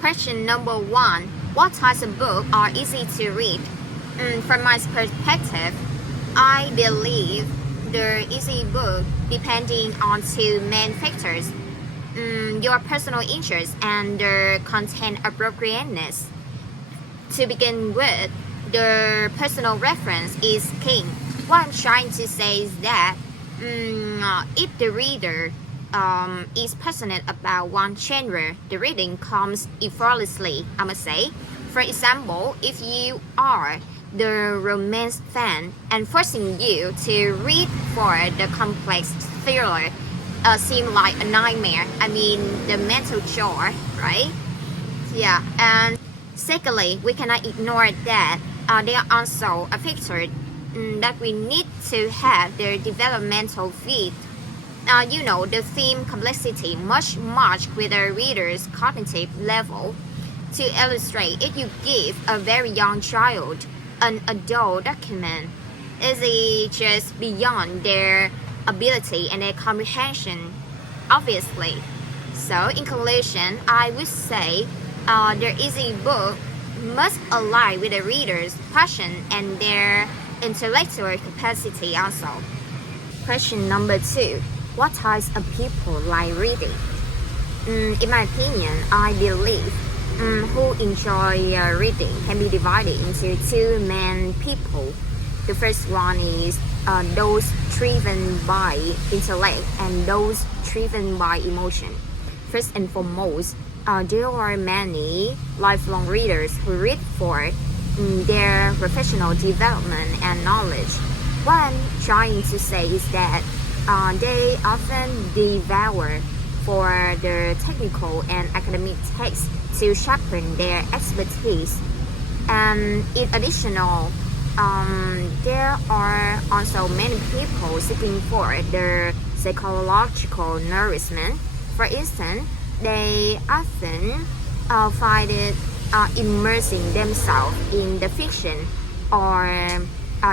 Question number 1. What types of books are easy to read? From my perspective, I believe the easy book depending on two main factors, your personal interest and the content appropriateness. To begin with, the personal reference is king. What I'm trying to say is that if the reader is passionate about one genre, the reading comes effortlessly, I must say. For example, if you are the romance fan and forcing you to read for the complex thriller seem like a nightmare. I mean, the mental chore, right? Yeah, and secondly, we cannot ignore that they are also a factor that we need to have their developmental fit. The theme complexity much with a reader's cognitive level. To illustrate, if you give a very young child an adult document, is it just beyond their ability and their comprehension? Obviously. So, in conclusion, I would say the easy book must align with the reader's passion and their intellectual capacity also. Question number 2. What types of people like reading? In my opinion, I believe who enjoy reading can be divided into two main people. The first one is those driven by intellect and those driven by emotion. First and foremost, there are many lifelong readers who read for their professional development and knowledge. What I'm trying to say is that they often devour for the technical and academic texts to sharpen their expertise. And in addition, there are also many people seeking for the psychological nourishment. For instance, they often find it immersing themselves in the fiction or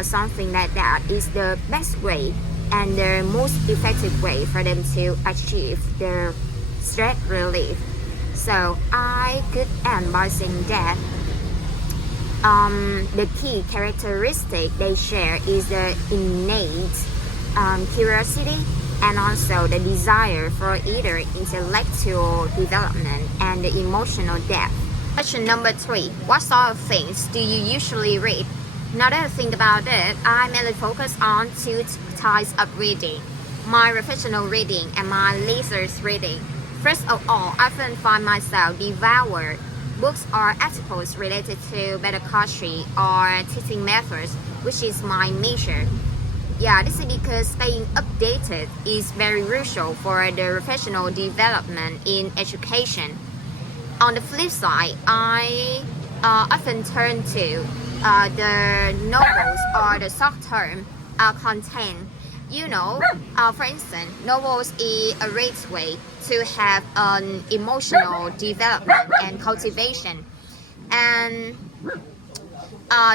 something like that is the best way and the most effective way for them to achieve their stress relief. So I could end by saying that the key characteristic they share is the innate curiosity and also the desire for either intellectual development and the emotional depth. Question number 3. What sort of things do you usually read? Now that I think about it, I mainly focus on two types of reading: my professional reading and my leisure reading. First of all, I often find myself devour books or articles related to pedagogy or teaching methods, which is my major. Yeah, this is because staying updated is very crucial for the professional development in education. On the flip side, I often turn to the novels or the short-term content. For instance, novels is a great way to have an emotional development and cultivation. And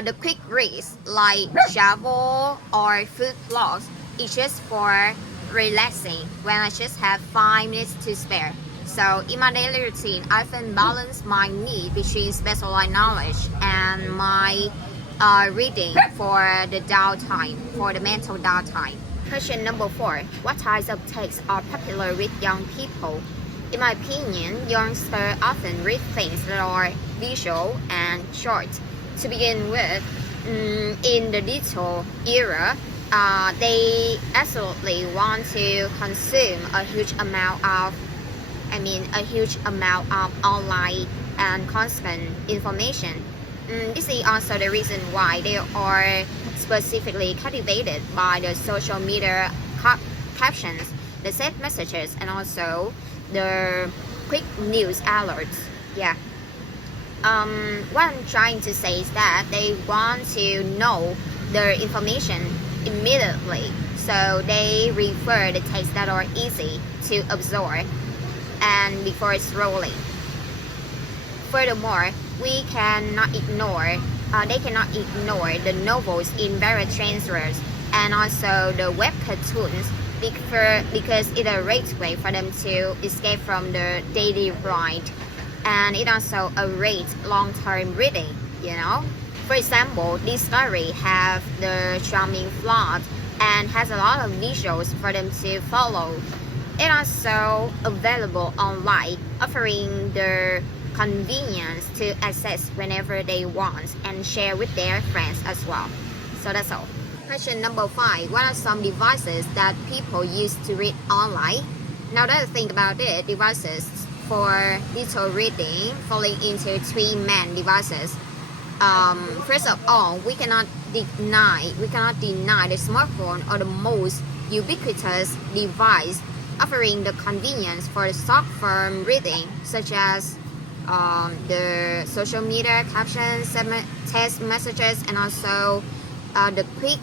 the quick reads like travel or food blogs is just for relaxing when I just have 5 minutes to spare. So in my daily routine, I often balance my need between specialized knowledge and my reading for the downtime, for the mental downtime. Question number 4. What types of texts are popular with young people? In my opinion, youngsters often read things that are visual and short. To begin with, in the digital era, they absolutely want to consume a huge amount of online and constant information. This is also the reason why they are specifically captivated by the social media captions, the saved messages, and also the quick news alerts. Yeah. What I'm trying to say is that they want to know the information immediately, so they prefer the texts that are easy to absorb and before it's rolling. Furthermore, they cannot ignore the novels in various genres and also the web cartoons because it's a great way for them to escape from the daily grind. and it also a rate long-term reading, you know. For example, this story have the charming plot and has a lot of visuals for them to follow. It also available online, offering the convenience to access whenever they want and share with their friends as well. So that's all. Question number 5. What are some devices that people use to read online? Now that I think about it, devices for digital reading falling into 3 main devices. First of all, we cannot deny the smartphone or the most ubiquitous device, offering the convenience for the short-form reading, such as the social media captions, text messages, and also the quick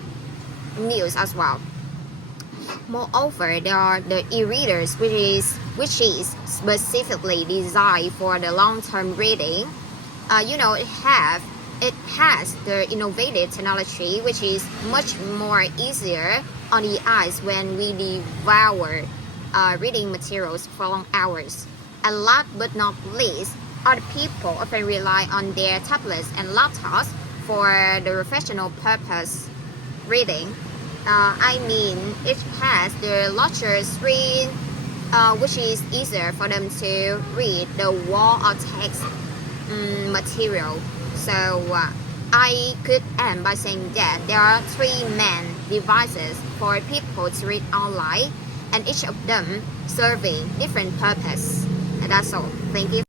news as well. Moreover, there are the e-readers, which is specifically designed for the long-term reading. It has the innovative technology, which is much more easier on the eyes when we devour reading materials for long hours. And last but not least, other people often rely on their tablets and laptops for the professional purpose reading. It has the larger screen, which is easier for them to read the wall or text material. So I could end by saying that there are 3 main devices for people to read online, and each of them serving different purpose. And that's all. Thank you.